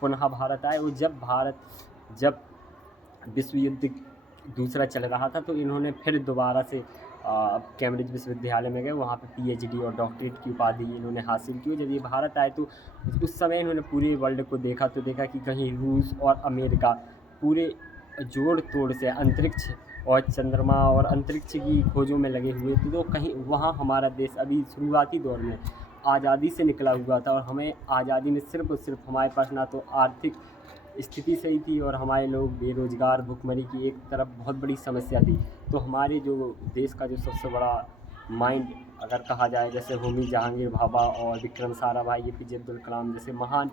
पुनः भारत आए। और जब विश्व युद्ध दूसरा चल रहा था तो इन्होंने फिर दोबारा से कैम्ब्रिज विश्वविद्यालय में गए, वहाँ पे पीएचडी और डॉक्टरेट की उपाधि इन्होंने हासिल की। जब ये भारत आए तो उस समय इन्होंने पूरे वर्ल्ड को देखा कि कहीं रूस और अमेरिका पूरे जोड़ तोड़ से अंतरिक्ष और चंद्रमा और अंतरिक्ष की खोजों में लगे हुए थे। तो कहीं वहाँ हमारा देश अभी शुरुआती दौर में आज़ादी से निकला हुआ था, और हमें आज़ादी में सिर्फ और सिर्फ हमारे पास ना तो आर्थिक स्थिति सही थी और हमारे लोग बेरोज़गार, भुखमरी की एक तरफ बहुत बड़ी समस्या थी। तो हमारे जो देश का जो सबसे बड़ा माइंड अगर कहा जाए, जैसे होमी जहांगीर भाभा और विक्रम साराभाई, एपीजे अब्दुल कलाम जैसे महान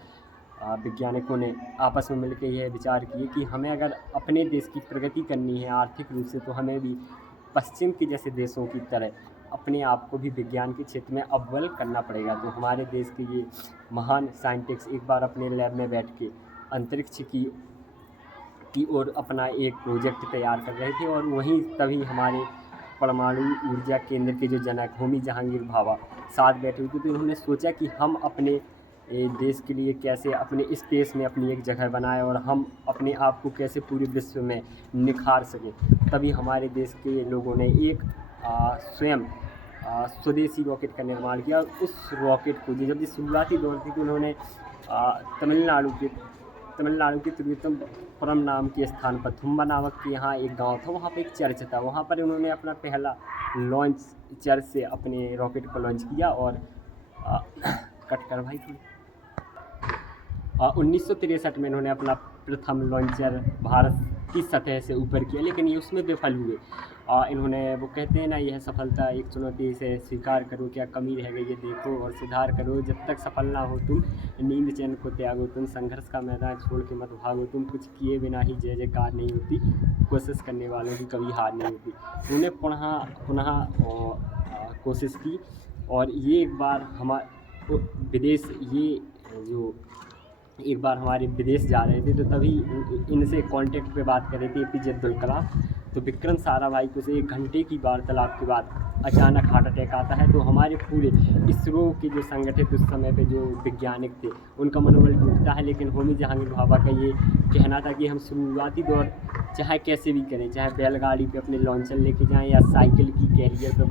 वैज्ञानिकों ने आपस में मिलकर यह विचार किए कि हमें अगर अपने देश की प्रगति करनी है आर्थिक रूप से, तो हमें भी पश्चिम के जैसे देशों की तरह अपने आप को भी विज्ञान के क्षेत्र में अव्वल करना पड़ेगा। तो हमारे देश के ये महान साइंटिस्ट एक बार अपने लैब में बैठ के अंतरिक्ष की ओर अपना एक प्रोजेक्ट तैयार कर रहे थे, और वहीं तभी हमारे परमाणु ऊर्जा केंद्र के जो जनक होमी जहांगीर भाभा साथ बैठे हुए थे। तो उन्होंने सोचा कि हम अपने देश के लिए कैसे अपने स्पेस में अपनी एक जगह बनाएं और हम अपने आप को कैसे पूरे विश्व में निखार सकें। तभी हमारे देश के लोगों ने एक स्वयं स्वदेशी रॉकेट का निर्माण किया। उस रॉकेट को जब शुरुआती दौर थी तो उन्होंने तमिलनाडु के तिरुवनंतपुरम नाम के स्थान पर थुम्बा नामक के यहाँ एक गांव था, वहाँ पे एक चर्च था, वहाँ पर उन्होंने अपना पहला लॉन्च चर्च से अपने रॉकेट को लॉन्च किया। और कट कर भाई 1963 में इन्होंने अपना प्रथम लॉन्चर भारत की सतह से ऊपर किया, लेकिन ये उसमें विफल हुए। इन्होंने, वो कहते हैं ना, यह सफलता एक चुनौती से स्वीकार करो, क्या कमी रह गई ये देखो और सुधार करो, जब तक सफल ना हो तुम नींद चैन को त्यागो, तुम संघर्ष का मैदान छोड़ के मत भागो, तुम कुछ किए बिना ही जय जयकार नहीं होती, कोशिश करने वालों की कभी हार नहीं होती। उन्हें पुनः कोशिश की, और ये एक बार हमारे विदेश जा रहे थे, तो तभी इनसे कांटेक्ट पे बात कर रहे थे एपीजे अब्दुल कलाम। तो विक्रम साराभाई को से 1 घंटे की वार्तालाप के बाद अचानक हार्ट अटैक आता है। तो हमारे पूरे इसरो के जो संगठित उस समय पे जो वैज्ञानिक थे उनका मनोबल टूटता है। लेकिन होमी जहांगीर भाभा का ये कहना था कि हम शुरुआती दौर चाहे कैसे भी करें, चाहे बैलगाड़ी पे अपने लॉन्चर लेके जाएं या साइकिल की कैरियर पे